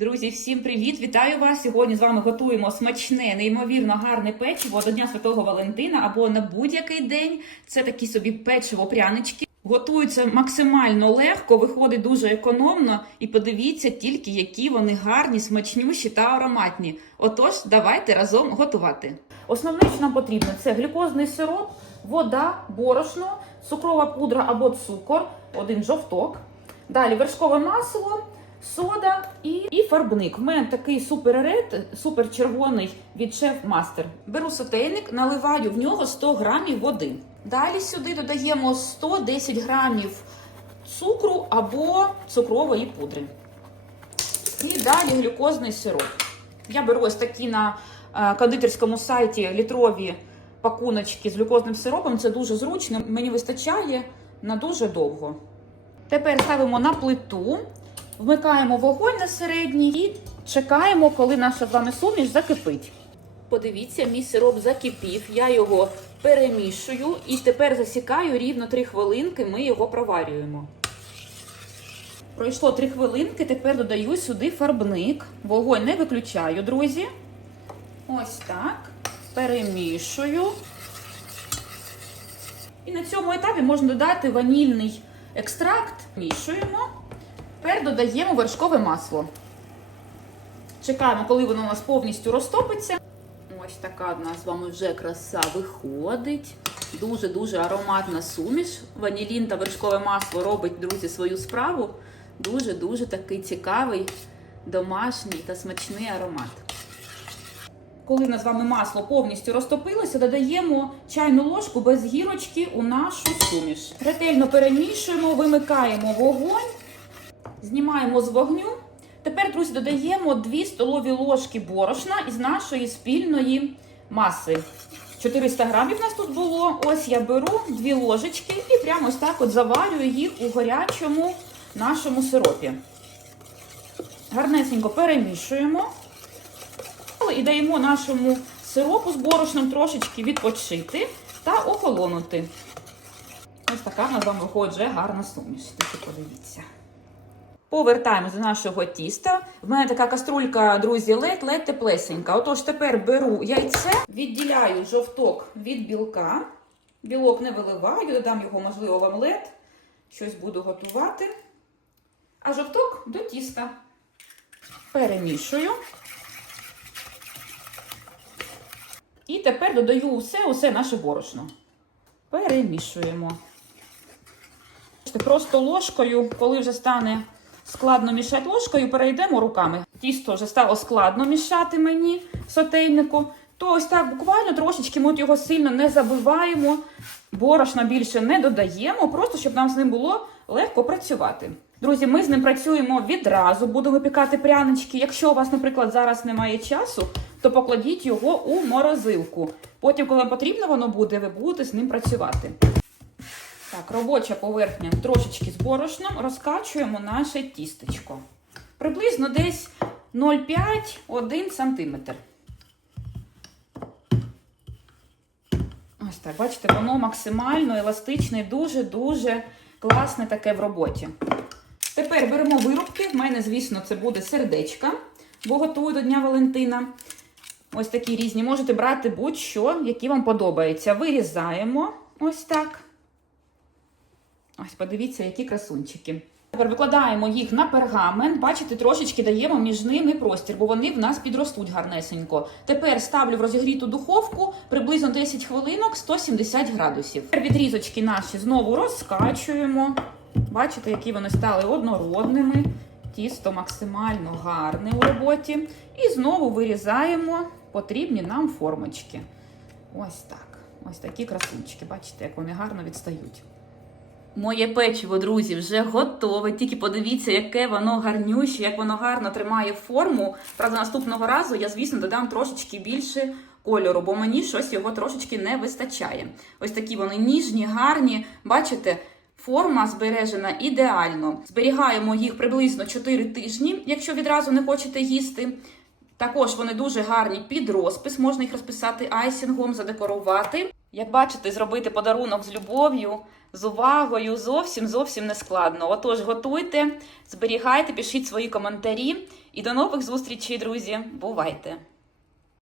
Друзі, всім привіт! Вітаю вас! Сьогодні з вами готуємо смачне, неймовірно гарне печиво до Дня Святого Валентина або на будь-який день. Це такі собі печиво-прянички. Готуються максимально легко, виходить дуже економно. І подивіться тільки, які вони гарні, смачнющі та ароматні. Отож, давайте разом готувати. Основне, що нам потрібно, це глюкозний сироп, вода, борошно, цукрова пудра або цукор, один жовток. Далі вершкове масло, сода і, і фарбник. В мене такий супер ред, супер червоний від шеф мастер. Беру сотейник, наливаю в нього 100 грамів води. Далі сюди додаємо 110 грамів цукру або цукрової пудри. І далі глюкозний сироп. Я беру ось такі на е, кондитерському сайті літрові пакуночки з глюкозним сиропом. Це дуже зручно, мені вистачає на дуже довго. Тепер ставимо на плиту, вмикаємо вогонь на середній і чекаємо, коли наша з вами суміш закипить. Подивіться, мій сироп закипів, я його перемішую і тепер засікаю рівно 3 хвилинки, ми його проварюємо. Пройшло 3 хвилинки, тепер додаю сюди фарбник. Вогонь не виключаю, друзі. Ось так. Перемішую. І на цьому етапі можна додати ванільний екстракт. Мішуємо. Тепер додаємо вершкове масло. Чекаємо, коли воно у нас повністю розтопиться. Ось така в нас з вами вже краса виходить. Дуже-дуже ароматна суміш. Ванілін та вершкове масло робить, друзі, свою справу. Дуже-дуже такий цікавий, домашній та смачний аромат. Коли в нас з вами масло повністю розтопилося, додаємо чайну ложку без гірочки у нашу суміш. Ретельно перемішуємо, вимикаємо вогонь, знімаємо з вогню. Тепер, друзі, додаємо 2 столові ложки борошна із нашої спільної маси. 400 грамів у нас тут було. Ось я беру 2 ложечки і прямо ось так от заварюю їх у гарячому нашому сиропі. Гарнесенько перемішуємо. І даємо нашому сиропу з борошном трошечки відпочити та охолонути. Ось така в нас з виходить вже гарна суміш. Тільки подивіться. Повертаємось до нашого тіста. В мене така каструлька, друзі, ледь-ледь теплесенька. Отож, тепер беру яйце, відділяю жовток від білка. Білок не виливаю, додам його, можливо, в омлет. Щось буду готувати. А жовток до тіста. Перемішую. І тепер додаю усе, усе наше борошно. Перемішуємо. Просто ложкою, коли вже стане складно мішати ложкою, перейдемо руками. Тісто вже стало складно мішати мені в сотейнику. То ось так буквально трошечки ми його сильно не забиваємо, борошна більше не додаємо, просто щоб нам з ним було легко працювати. Друзі, ми з ним працюємо відразу, будемо випікати прянички. Якщо у вас, наприклад, зараз немає часу, то покладіть його у морозилку. Потім, коли вам потрібно воно буде, ви будете з ним працювати. Так, робоча поверхня трошечки з борошном, розкачуємо наше тістечко. Приблизно десь 0,5-1 см. Ось так, бачите, воно максимально еластичне, дуже-дуже класне таке в роботі. Тепер беремо вирубки. В мене, звісно, це буде сердечка, бо готую до Дня Валентина. Ось такі різні. Можете брати будь-що, які вам подобаються. Вирізаємо ось так. Ось, подивіться, які красунчики. Тепер викладаємо їх на пергамент. Бачите, трошечки даємо між ними простір, бо вони в нас підростуть гарнесенько. Тепер ставлю в розігріту духовку приблизно 10 хвилинок 170 градусів. Тепер відрізочки наші знову розкачуємо. Бачите, які вони стали однородними. Тісто максимально гарне у роботі. І знову вирізаємо потрібні нам формочки. Ось так. Ось такі красунчики. Бачите, як вони гарно відстають. Моє печиво, друзі, вже готове. Тільки подивіться, яке воно гарнюще, як воно гарно тримає форму. Правда, наступного разу я, звісно, додам трошечки більше кольору, бо мені щось його трошечки не вистачає. Ось такі вони ніжні, гарні. Бачите, форма збережена ідеально. Зберігаємо їх приблизно 4 тижні, якщо відразу не хочете їсти. Також вони дуже гарні під розпис, можна їх розписати айсінгом, задекорувати. Як бачите, зробити подарунок з любов'ю, з увагою зовсім зовсім не складно. Отож, готуйте, зберігайте, пишіть свої коментарі. І до нових зустрічей, друзі. Бувайте!